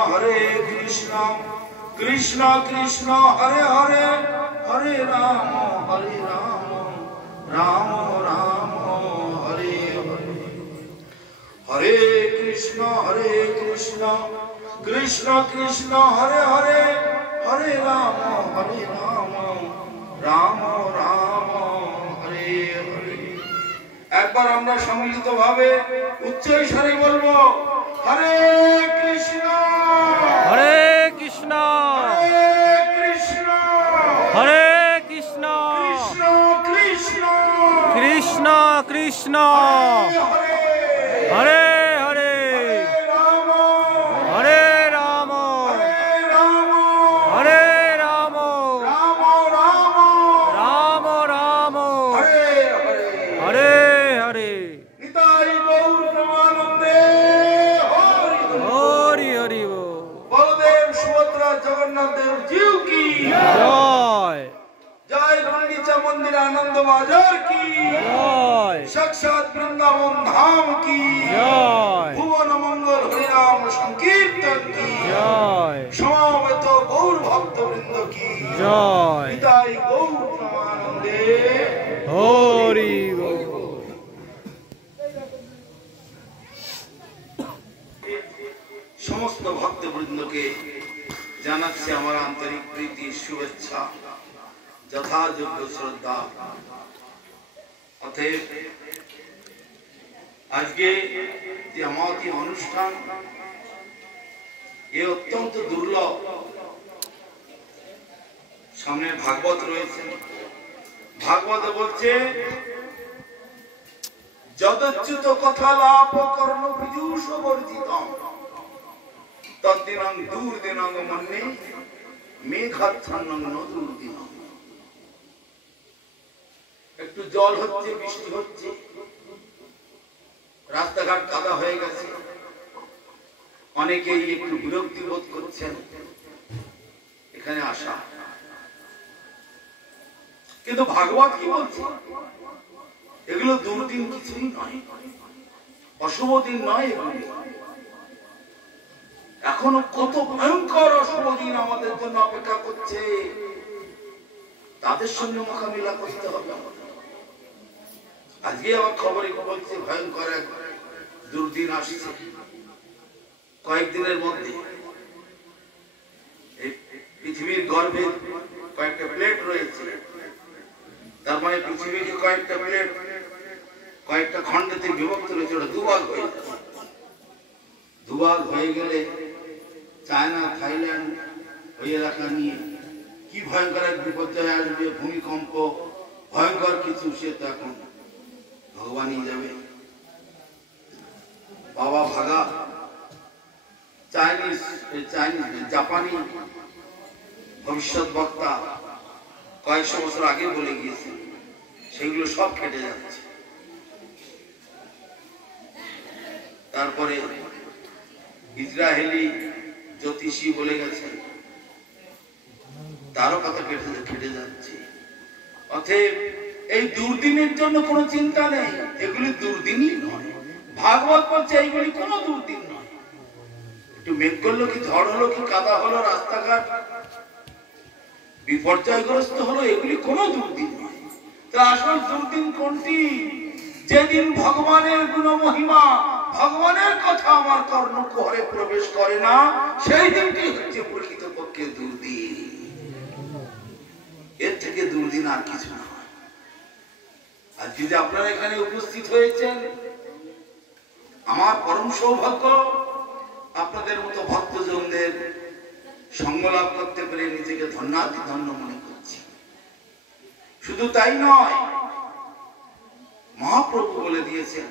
हरे कृष्णा कृष्णा कृष्णा हरे हरे हरे राम राम राम हरे हरे हरे कृष्णा कृष्णा कृष्णा हरे हरे हरे राम राम राम हरे हरे। एक बार আমরা সম্মিলিতভাবে উচ্চ স্বরে বলবো हरे कृष्णा हरे कृष्णा हरे कृष्णा कृष्णा कृष्णा हरे हरे हरे राम हरे राम राम राम हरे हरे। जगन्नाथ देव जीव की जय जय गुंडीचा मंदिर आनंद बाजार की जय साक्षात वृंदावन धाम की जय भुवन मंगल हरिनाम संकीर्तन की जय समवेत गौर भक्त वृंद की जय निताई गौर प्रेमानंदे हरि बोल। समस्त भक्त वृंद के জানাচ্ছি আমার আন্তরিক প্রীতি শুভেচ্ছা যথাযোগ্য শ্রদ্ধা। অতএব আজকে যে আমাদের অনুষ্ঠান এ অত্যন্ত দুর্লভ। সামনে ভাগবত রয়েছে, ভাগবত বলছে যদচ্যুত কথা লাভ কর্ণ পীযূষ বর্জিতম তদ্দিনং দুর্দিনং মন্যে মেঘাচ্ছন্নং নদুর্দিনং। একটু জল হচ্ছে, বৃষ্টি হচ্ছে, রাস্তাঘাট কাদা হয়ে গেছে, অনেকেই একটু বিরক্তি বোধ করছেন এখানে আসা। কিন্তু ভাগবত কি বলছে? এগুলো দুর্দিন কিছুই নয়, অশুভ দিন নয়। এগুলো এখনো কত ভয়ঙ্কর অশুভ দিন আমাদের জন্য অপেক্ষা করছে, তাদের সঙ্গে মোকাবিলা করতে হবে। আজকে আমার খবরে বলছে ভয়ঙ্কর এক দুর্দিন আসছে কয়েকদিনের মধ্যে। পৃথিবীর গর্ভে কয়েকটা প্লেট রয়েছে, তার মানে পৃথিবীকে কয়েকটা প্লেট কয়েকটা খণ্ডতে বিভক্ত রয়েছে, ওটা দুভাগ হয়ে যাবে। দুভাগ হয়ে গেলে চায়না থাইল্যান্ড ওই এলাকা নিয়ে কি ভয়ঙ্কর এক বিপর্যয় আসবে, ভূমিকম্প ভয়ঙ্কর কিছু, সে তো এখন ভগবানই যাবে। বাবা ভাগা চাইনিজ জাপানি ভবিষ্যৎ বক্তা কয়েকশো বছর আগে বলে গিয়েছে, সেগুলো সব কেটে যাচ্ছে। তারপরে ইসরায়েলি জ্যোতিষী বলে গেছে তারও কথা কেটে যাচ্ছে। অতএব এই দুর্দিনের জন্য কোনো চিন্তা নেই, এগুলি দুর্দিনই নয়। ভাগবত বলছে এইগুলি কোনো দুর্দিন নয়। একটু মেঘ করলো কি, ঝড় হলো কি, কাদা হলো, রাস্তাঘাট বিপর্যয়গ্রস্ত হলো, এগুলি কোনো দুর্দিন নয়। তা আসল দুর্দিন কোনটি? যেদিন ভগবানের গুণ মহিমা, ভগবানের কথা আমার কর্ণকুহরে প্রবেশ করে না, সেই দিনটি হচ্ছে প্রকৃতপক্ষে দুর্দিন। এর থেকে দুর্দিন আর কিছু না। আর যদি আপনারা এখানে উপস্থিত হয়েছেন, আমার পরম সৌভাগ্য আপনাদের মতো ভক্তজনদের সঙ্গ লাভ করতে পেরে নিজেকে ধন্য মনে করছি। শুধু তাই নয়, মহাপ্রভু বলে দিয়েছেন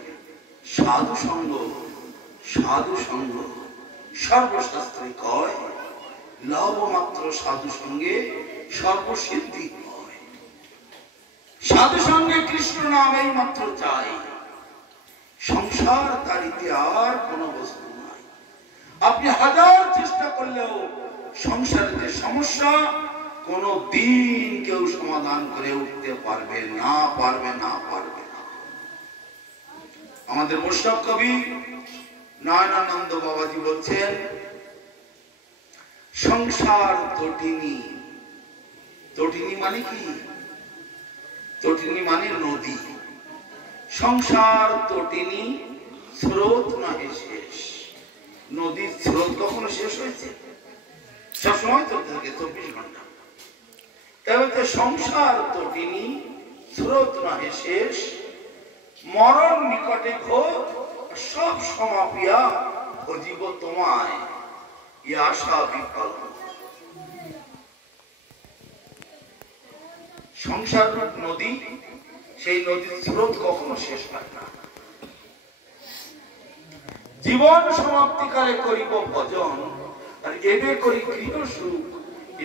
সাধু সঙ্গ সর্বশাস্ত্রে কয়, লবমাত্র সাধু সঙ্গে সর্বসিদ্ধি হয়। সাধু সঙ্গে কৃষ্ণ নাম এই মাত্র চাই, সংসার তারিতে আর কোনো বস্তু নাই। আপনি হাজার চেষ্টা করলেও সংসারের যে সমস্যা কোনো দিন কেউ সমাধান করে উঠতে পারবে না। আমাদের বৈষ্ণব কবি নয়নানন্দ বাবাজি বলছেন, সংসার তটিনী। তটিনী মানে কি? তটিনী মানে নদী। সংসার তটিনী, স্রোত নহে শেষ। নদীর স্রোত কখনো শেষ হয়েছে? সবসময় চলতে থাকে 24 ঘন্টা। তবে সংসার তটিনী, স্রোত নহে শেষ। মরণ নিকটে ঘোর, সব সমাপিয়া ভজিব তোমায়, ই আশা বিফল। সংসার নদী, সেই নদীর স্রোত কখনো শেষ হয় না। জীবন সমাপ্তিকালে করিব ভজন, আর এবে করি গৃহ সুখ,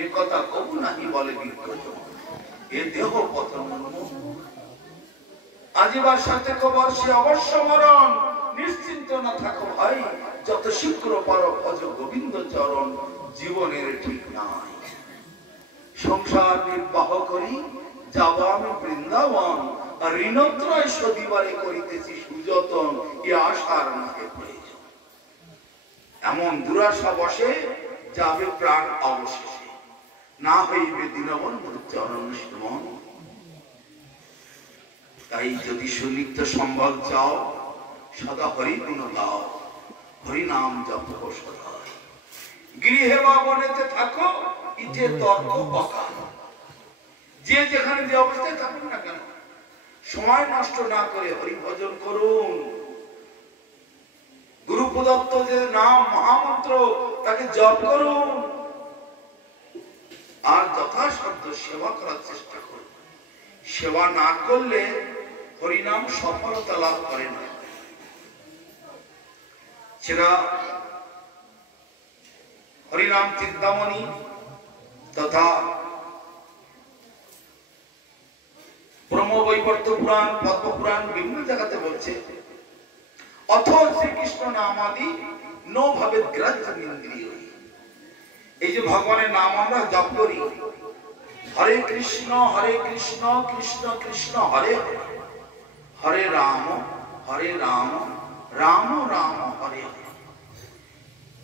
এ কথা কবু নাহি বলে বিজ্ঞজন। এ দেহ পতন আজিবার সাথে কবর, সে অবশ্য মরণ। নিশ্চিন্ত না থাকো ভাই, যত শীঘ্র পারো ভজ গোবিন্দ চরণ, জীবনের ঠিক নাই। সংসার নির্বাহ করি যাব আমি বৃন্দাবন, আর ঋণত্রয় সদিবারে করিতেছি সুযতন, এ আশার নাহে প্রয়োজন। এমন দুরাশা বসে যাবে প্রাণ অবশেষে, না হইবে দীনবন্ধুর চরণ সেবন। তাই যদি সুনিত্য সম্ভব চাও, সদা হরি গুণ গাও, হরি নাম জপ সদা। গৃহে বা বনেতে থাকো, ইতে তর্ক বকা। যে যেখানে যে অবস্থায় থাকুন না কেন, সময় নষ্ট না করে হরি ভজন করুন। গুরু প্রদত্ত যে নাম মহামন্ত্র, তাকে জপ করুন, আর যথাসাধ্য সেবা করার চেষ্টা করুন। সেবা না করলে হরিনাম সফলতা লাভ করে না। সেটা হরিনাম চিন্তামণি তথা ব্রহ্মবৈবর্ত পুরাণ, পদ্মপুরাণ বিভিন্ন জায়গাতে বলছে, অথ শ্রীকৃষ্ণ নামাদি নো ভাবে গ্রাহ্যম ইন্দ্রিয়। এই যে ভগবানের নাম আমরা জপ করি, হরে কৃষ্ণ কৃষ্ণ কৃষ্ণ হরে হরে, হরে রাম রাম রাম হরে হরে।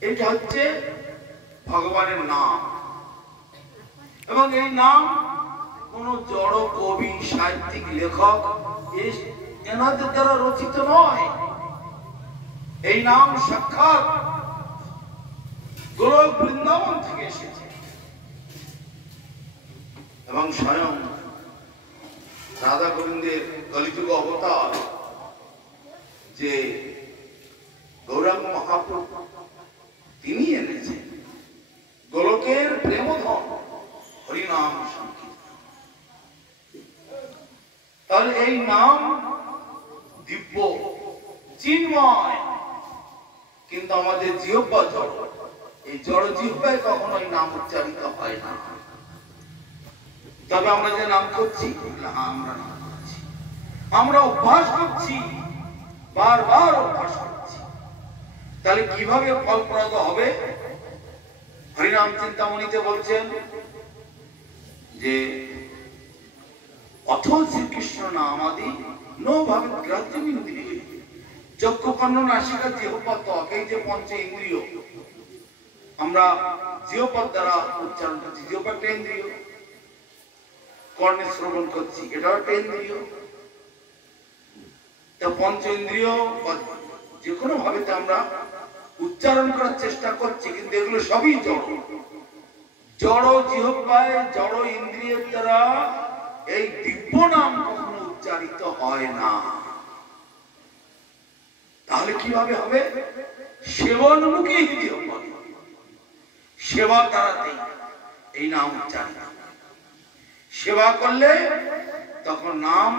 এটা হচ্ছে ভগবানের নাম। এবং এই নাম কোন জড় কবি, সাহিত্যিক, লেখক এনাদের দ্বারা রচিত নয়। এই নাম সাক্ষাৎ গোলক বৃন্দাবন থেকে এসেছে। এবং স্বয়ং রাধা গোবিন্দের কলিযুগ অবতার যে গৌরাঙ্গ মহাপ্রভু, তিনি এনেছেন গোলকের প্রেমধন হরিনাম সংকীর্তন। তাহলে এই নাম দিব্য, চিন্ময়। কিন্তু আমাদের জিহ্বা জড়, এই জড় জিহ্বায় কখনো এই নাম উচ্চারিত হয় না। তবে আমরা যে নাম করছি, আমরা অভ্যাস করছি, বারবার অভ্যাস করছি। তাহলে কিভাবে ফলপ্রদ হবে? হরিনাম চিন্তামণিতে বলছেন যে অথ শ্রীকৃষ্ণ নামাদি নো ভাবে গ্রাহ্যম ইন্দ্রিয়। চক্ষু কর্ণ নাসিকা জিহ্বা ত্বক, এই যে পঞ্চ ইন্দ্রিয় আমরা জিহ্বার দ্বারা উচ্চারণ করছি। জিহ্বা একটা ইন্দ্রিয়, কর্ণে শ্রবণ করছি, এটাও একটা ইন্দ্রিয়। তা পঞ্চ ইন্দ্রিয় যে কোনো ভাবে আমরা উচ্চারণ করার চেষ্টা করছি, কিন্তু এগুলো সবই জড়। জড় জিহ্বায়, জড় ইন্দ্রিয়ের দ্বারা এই দিব্য নাম কখনো উচ্চারিত হয় না। তাহলে কিভাবে হবে? সেবনমুখী জিহ্বা, সেবা দ্বারাতেই এই নাম উচ্চারিত। সেবা করলে তখন নাম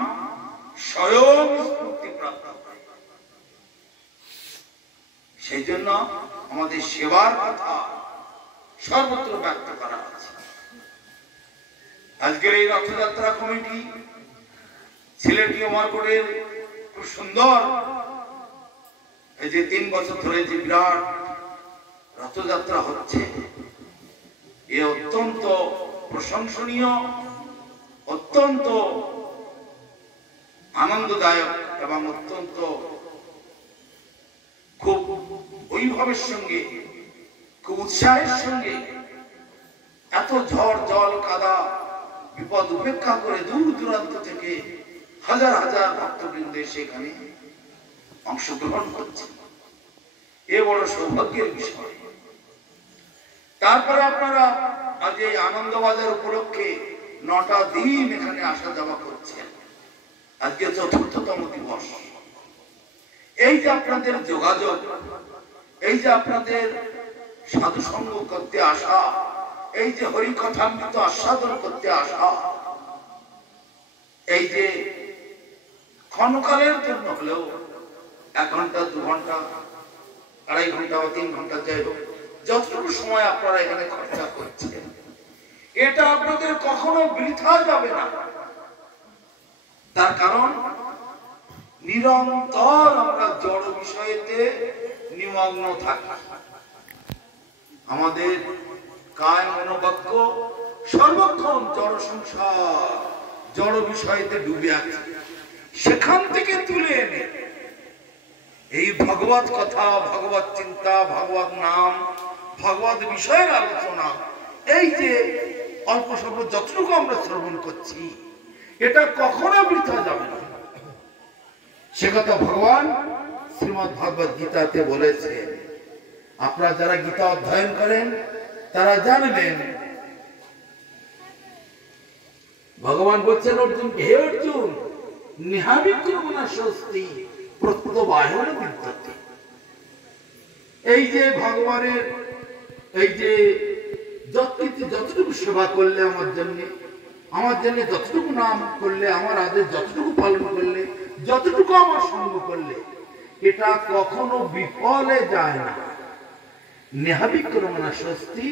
স্বয়ং স্ফূর্তি প্রাপ্ত হয়। সেই জন্য আমাদের সেবার কথা সর্বত্র ব্যক্ত করা আছে। আজকের এই রথযাত্রা কমিটি সিলেটি অমরকোটের খুব সুন্দর, এই যে 3 বছর ধরে যে বিরাট রথযাত্রা হচ্ছে, এ অত্যন্ত প্রশংসনীয়, অত্যন্ত আনন্দদায়ক এবং অত্যন্ত খুব বৈভবের সঙ্গে, খুব উৎসাহের সঙ্গে এত ঝড় জল কাদা বিপদ উপেক্ষা করে দূর দূরান্ত থেকে হাজার হাজার ভক্তবৃন্দ সেখানে অংশগ্রহণ করছে। এ বড় সৌভাগ্যের বিষয়। তারপরে আপনারা আজ এই আনন্দবাজার উপলক্ষে 9টা দিন এখানে আসা যাওয়া করছেন। আজকে 4র্থতম দিবস। এই যে আপনাদের যোগাযোগ, এই যে আপনাদের সাধু সঙ্গ করতে আসা, এই যে হরিকথামৃত আস্বাদন করতে আসা, এই যে ক্ষণকালের জন্য হলেও 1 ঘন্টা 2 ঘন্টা 2.5 ঘন্টা বা 3 ঘন্টা যাই হোক, যতটুকু সময় আপনারা এখানে খরচা করছেন, এটা আপনাদের কখনো বৃথা যাবে না। তার কারণ নিরন্তর আমরা জড় বিষয়েতে নিমগ্ন থাকি। আমাদের কায় মনোবাক্য সর্বক্ষণ জড় সংসার, জড় বিষয়েতে ডুবে আছে। সেখান থেকে তুলে এনে এই ভগবত কথা, ভগবত চিন্তা, ভগবত নাম, ভগবত বিষয়ের আলোচনা, এই যে অল্প স্বল্প যতটুকু আমরা শ্রবণ করছি, এটা কখনো বৃথা যাবে না। সে কথা ভগবান শ্রীমদ্ ভগবত গীতাতে বলেছেন। আপনারা যারা গীতা অধ্যয়ন করেন তারা জানবেন, ভগবান বলছেন অর্জুন, হে অর্জুন, নিহাবিক্রমণা স্বস্তি প্রত্যবায়ন বিদ্যতে। এই যে ভগবানের এই যে যতটুকু সেবা করলে আমার জন্য যতটুকু নাম করলে, আমার আদেশ যতটুকু পালন করলে, যতটুকু আমার সঙ্গ করলে, এটা কখনো বিফলে যায় না। নেহাবিক্রমণা স্বস্তি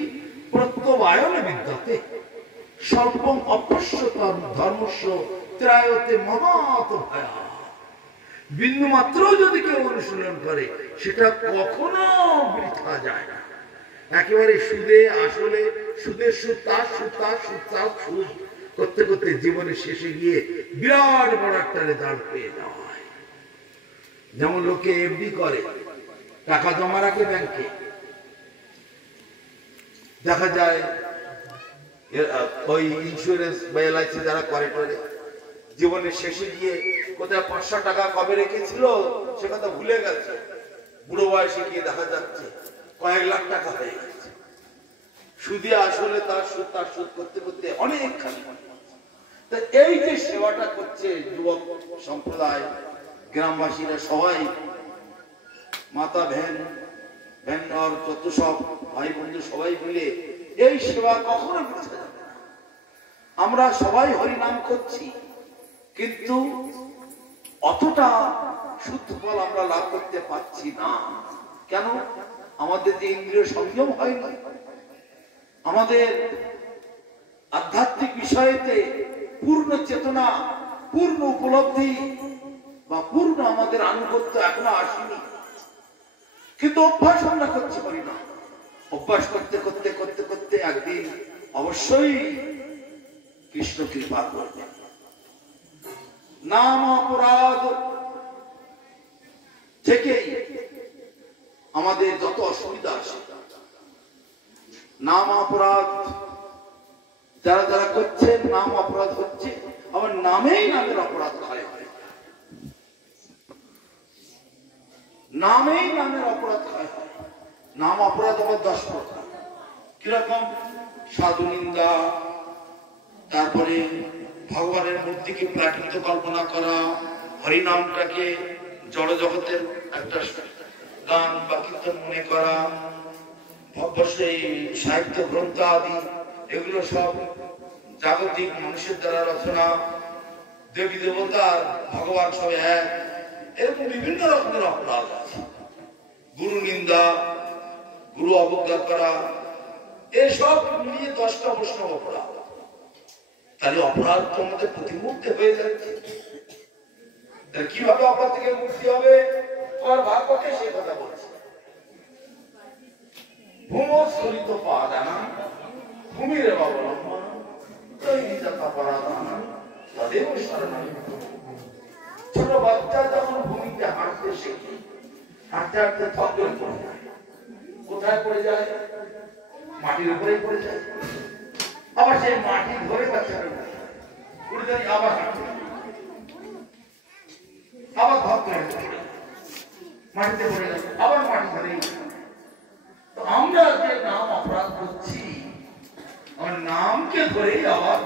প্রত্যবায়ন বিদ্যতে স্বল্পম অপশ্যতম ধর্মস্য ত্রায়তে মহৎ ভয়া। বিন্দু মাত্র যদি কেউ অনুশীলন করে, সেটা কখনো বৃথা যায় না। একেবারে সুদে আসলে, সুদের সুদ, তার সুদ, তার সুদ, তার সুদ করতে করতে জীবনের শেষে গিয়ে বিরাট বড় একটা রেজাল্ট পেয়ে যাওয়া হয়। যেমন লোকে এফডি করে, টাকা জমা রাখে ব্যাংকে, দেখা যায় ওই ইন্স্যুরেন্স বা এলআইসি যারা করে জীবনের শেষে গিয়ে কোথায় 500 টাকা কবে রেখেছিল সে কথা ভুলে গেছে। বুড়ো বয়সে গিয়ে দেখা যাচ্ছে কয়েক লাখ টাকা হয়ে গেছে। সুদে আসলে তার সুদ করতে করতে অনেকখানি। এই যে সেবাটা করছে যুবক সম্প্রদায়, গ্রামবাসীরা সবাই, মাতা ভ্যান যত সব ভাই বন্ধু সবাই মিলে এই সেবা কখনো বৃথা যাবে না। আমরা সবাই হরিনাম করছি, কিন্তু অতটা শুদ্ধ ফল আমরা লাভ করতে পারছি না। কেন? আমাদের যে ইন্দ্রিয় সংযম হয়নি, আমাদের আধ্যাত্মিক বিষয়েতে পূর্ণ চেতনা, পূর্ণ উপলব্ধি বা পূর্ণ আমাদের আনুগত্য এখনো আসেনি। কিন্তু অভ্যাস আমরা করতে পারি না। অভ্যাস করতে করতে করতে করতে একদিন অবশ্যই কৃষ্ণ কৃপা করবে। নাম অপরাধ থেকেই আমাদের যত অসুবিধা আসে, নাম অপরাধ যারা যারা করছেন, নাম অপরাধ হচ্ছে, আবার নামেই নামের অপরাধ হয়, নামেই নামের অপরাধ হয়। নাম অপরাধ আবার 10 প্রকার। কিরকম? সাধু নিন্দা, তারপরে ভগবানের মূর্তিকে প্রাকৃত কল্পনা করা, হরিনামটাকে জড় জগতের একটা গান বা কীর্তন মনে করা, সেই সাহিত্য গ্রন্থ আদি এগুলো সব জাগতিক মানুষের দ্বারা রচনা, দেবী দেবতার ভগবান সব এক, এরকম বিভিন্ন রকমের অপরাধ আছে। গুরু নিন্দা, গুরু অবজ্ঞা করা, এসব মিলিয়ে 10টা বৈষ্ণব অপরাধ। তাহলে অপরাধ তো আমাদের প্রতি মুহূর্তে হয়ে যাচ্ছে। কিভাবে অপরাধ থেকে মুক্তি হবে? আর ভাগবতে সে কথা বলছে, ভূমস্খলিত পাদানা ভূমির অবলম্বন তাদেব শরণাগত। ছোট বাচ্চা যখন ভূমিতে হাঁটতে শেখে, হাঁটতে হাঁটতে থকলে পড়ে যায়। কোথায় পড়ে যায়? মাটির উপরেই পড়ে যায়। আবার সেই মাটি ধরে বাচ্চারা উড়ে যায়, আবার আবার ধপ করে মাটিতে পড়ে গেল, আবার মাটি ধরে। তো আমরা যে নাম অপরাধ করছি, আমার নামকে ধরেই আবার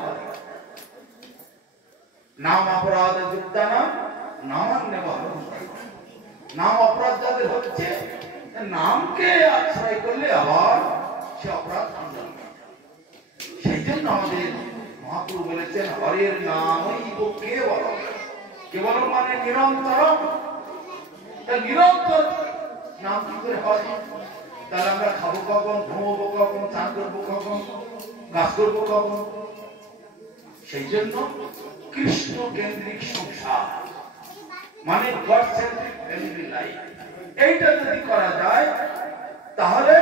নাম অপরাধ যুক্তানা নামান্য ভালো। নাম অপরাধ যাদের হচ্ছে, নামকে আশ্রয় করলে আবার সে অপরাধ সন্ধান। সেই জন্য আমাদের মহাপ্রভু বলেছেন হরের নামই কেবল। কেবল মানে নিরন্তর। নিরন্তর নাম কি করে হয়? তাহলে আমরা খাবো কখন, ঘুমবো কখন, চান করবো কখন, কাজ করবো কখন? সেই জন্য কৃষ্ণ কেন্দ্রিক সংসার মানে গড সেন্ট্রিক ফ্যামিলি লাইফ, এইটা যদি করা যায় তাহলে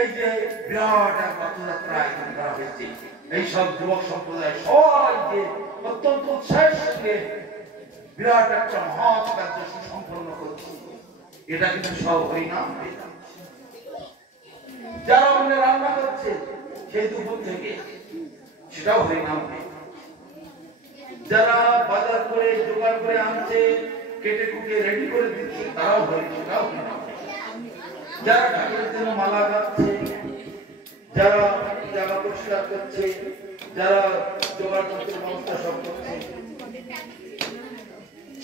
এই যে বিরাট এক রথযাত্রা আয়োজন করা হয়েছে, এই সব যুবক সম্প্রদায় সবাই যে অত্যন্ত উৎসাহের সঙ্গে বিরাট একটা মহৎ কার্য সম্পন্ন করছে, এটা কিন্তু সব হরিনাম। যারা ওখানে রান্না করছে সেই দুপুর থেকে, সেটাও হরিনাম। যারা বাজার করে জোগাড় করে আনছে, কেটে কুটে রেডি করে দিচ্ছে, তারাও সেটাও হরিনাম। যারা ঠাকুরের জন্য মালা গাচ্ছে, যারা জায়গা পরিষ্কার করছে, যারা জোগাড় করতে ব্যবস্থা সব করছে,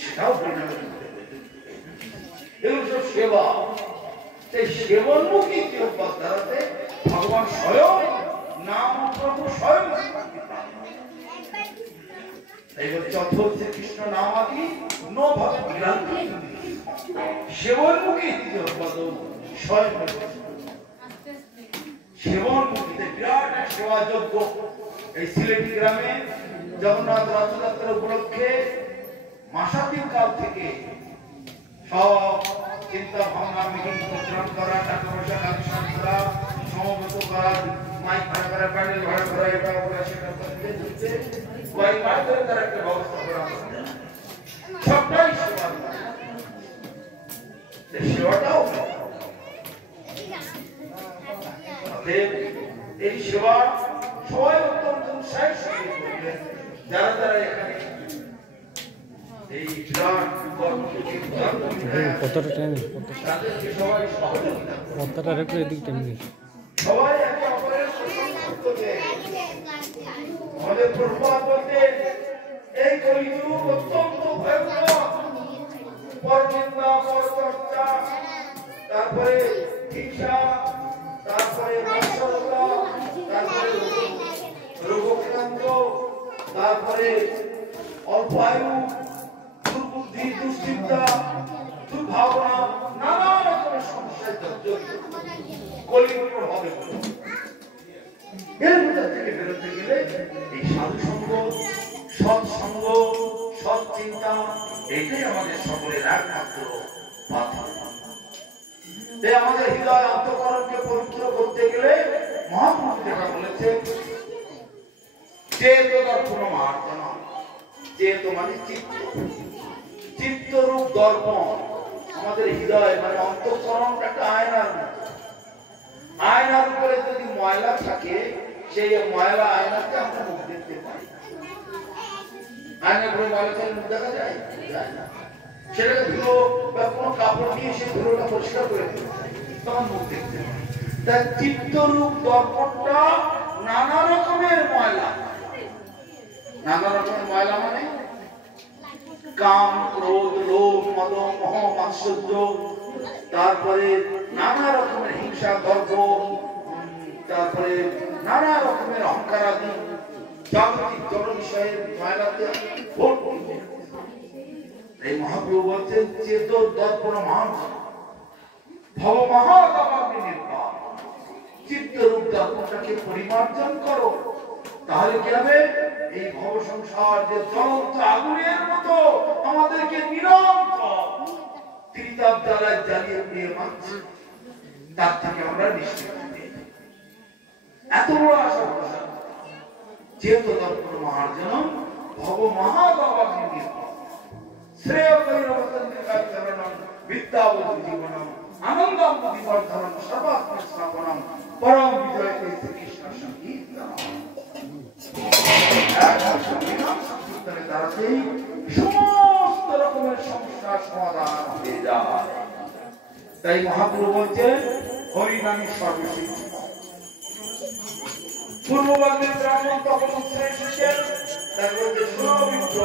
সেটাও হরিনাম। এগুলো সব সেবা। সেই সেবনমুখী যোগপাত দ্বারাতে ভগবান স্বয়ং নাম প্রভু স্বয়ং কৃষ্ণ নামাদি নো ভক্তি সেবনমুখী যোগপাত স্বয়ং সেবনমুখীতে বিরাট এক সেবাযজ্ঞ। এই সিলেটি গ্রামে জগন্নাথ রথযাত্রা উপলক্ষে মাসাতির কাল থেকে সব চিন্তা ভাবনা মিটিং প্রচারণ করা, টাকা পয়সা কালেকশন করা, সমবেত করা, মাইক ভাড়া করা, প্যান্ডেল ভাড়া করা, এটা করা সেটা করতে করতে কয়েক মাস ধরে তার একটা ব্যবস্থা করা হচ্ছে। সবটাই সেবা। সেবাটাও এই সেবা সবাই অত্যন্ত উৎসাহের সঙ্গে করবেন। যারা যারা এখানে এই বিরাট কতটা টাইম, তাদেরকে সবাই সহযোগিতা কতটা রেখে এদিক টাইম সবাই একে অপরের আমাদের প্রভুপাদ বলতে এই কলিযুগ অত্যন্ত ভয়ঙ্কর। পরনিন্দা, পরচর্চা, তারপরে হিংসা, তারপরে মাৎসর্যতা, তারপরে রোগক্রান্ত, তারপরে অল্প আয়ু, দুর্বুদ্ধি, দুশ্চিন্তা, দুর্ভাবনা, নানা রকমের সমস্যায় কলিযুগ হবে। এর ভিতর থেকে বেরোতে গেলে এই সাধু সঙ্গ, সৎসঙ্গ, সৎ চিন্তা, এইটাই আমাদের সকলের একমাত্র বাধা। তাই আমাদের হৃদয় অন্তঃকরণকে পবিত্র করতে গেলে মহাপ্রভু যেটা বলেছেন, চেত দর্পণ মার্জন। চেত মানে চিত্ত, চিত্তরূপ দর্পণ। আমাদের হৃদয় মানে অন্তঃকরণ একটা আয়নার মতো। আয়নার উপরে যদি ময়লা থাকে, সেই ময়লা আয়নাতে আমরা মুখ দেখতে পাই। আয়নার উপরে ময়লা থাকলে মুখ দেখা যায়? যায় না। সেটাকে ধুলো বা কোনো কাপড় দিয়ে সেই ধুলোটা পরিষ্কার করে দিতে হয়, তখন মুখ দেখতে পাই। তাই চিত্তরূপ দর্পণটা নানা রকমের ময়লা। নানা রকমের ময়লা মানে কাম, ক্রোধ, লোভ, মদ, মোহ, মাৎসর্য, তারপরে নানা রকমের হিংসা, গর্ব, তারপরে নানা রকমের অহংকার আদি জাগতিক জড় বিষয়ের ময়লাতে ভর্তি। এই মহাপ্রভু বলছেন চেত দর্পণ মার্জন ভব মহাদাবাগ্নি নির্বাণ। চিত্তরূপ দর্পণটাকে পরিমার্জন করো, তাহলে কি হবে? এই ভব সংসার যে জ্বলন্ত আগুনের মতো আমাদেরকে নিরন্তর ত্রিতাপ জ্বালায় জ্বালিয়ে দিয়ে মারছে, তার থেকে আমরা নিশ্চিত হই। এত বড় আশা ভরসা চেত দর্পণ মার্জন ভব মহাদাবাগ্নি নির্বাণ শ্রেয় কৈরবচন্দ্রিকাচরণম বিদ্যাবধূ জীবনম আনন্দম বিবর্ধনম সর্বাত্ম স্থাপনম পরম বিজয়তে শ্রীকৃষ্ণ সংগীত। তাই মহাপ্রভু বলছেন হরিনামে সর্বসিদ্ধ। পূর্ববঙ্গের ব্রাহ্মণ তখন উত্তরে এসেছেন, তার মধ্যে সুবিপ্র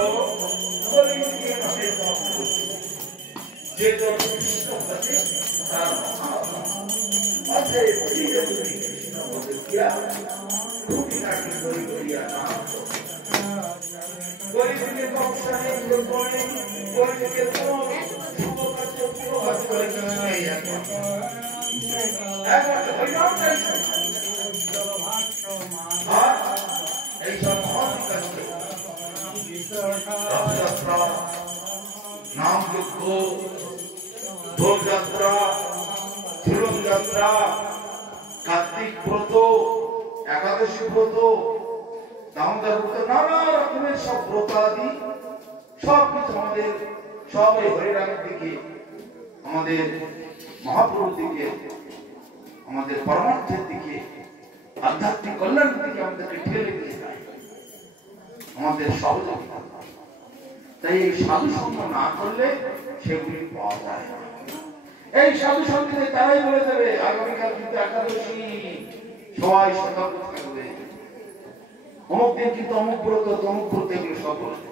হরিকে নামে জপ করছে। যে জপ কৃষ্ণ ভজে তার অতএব হরি যদি কৃষ্ণ ভজে দিয়া খুবই নাকি হরি করিয়া নাম হরিকে বংশানে গ্রহণে হরিকে শুভকার্য পুরোহার করে এই একমাত্র হরিনাম এইসব রথযাত্রা, নামযজ্ঞ, দোলযাত্রা, ঝুলন যাত্রা, কার্তিক ব্রত, একাদশী ব্রত, দামোদর ব্রত, নানা রকমের সব ব্রত আদি সব কিছু আমাদের সব এই হরিনামের দিকে, আমাদের মহাপ্রভুর দিকে, আমাদের পরমার্থের দিকে, আধ্যাত্মিক কল্যাণের দিকে আমাদেরকে ঠেলে দিয়ে যায়, আমাদের সহযোগিতা। তাই এই সাধু সঙ্গ না করলে সেগুলি পাওয়া যায় না। এই সাধু সঙ্গীতে তারাই বলে দেবে আগামীকাল কিন্তু একাদশী, সবাই সতর্ক থাকবে, অমুক দিন কিন্তু অমুক ব্রত তমুক ব্রত, এগুলো সব বলে